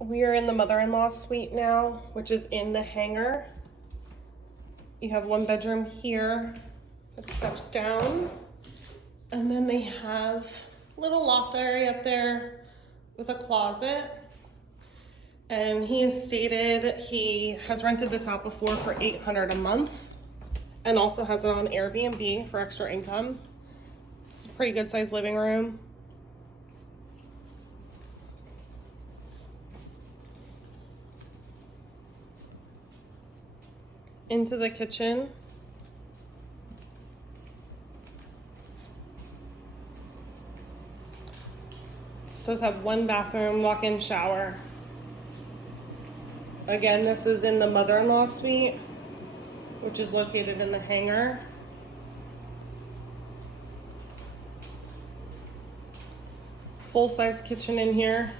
We are in the mother-in-law suite now, which is in the hangar. You have one bedroom here that steps down. And then they have a little loft area up there with a closet. And he has stated he has rented this out before for $800 a month and also has it on Airbnb for extra income. It's a pretty good sized living room. Into the kitchen. This does have one bathroom, walk-in shower. Again, this is in the mother-in-law suite, which is located in the hangar. Full-size kitchen in here.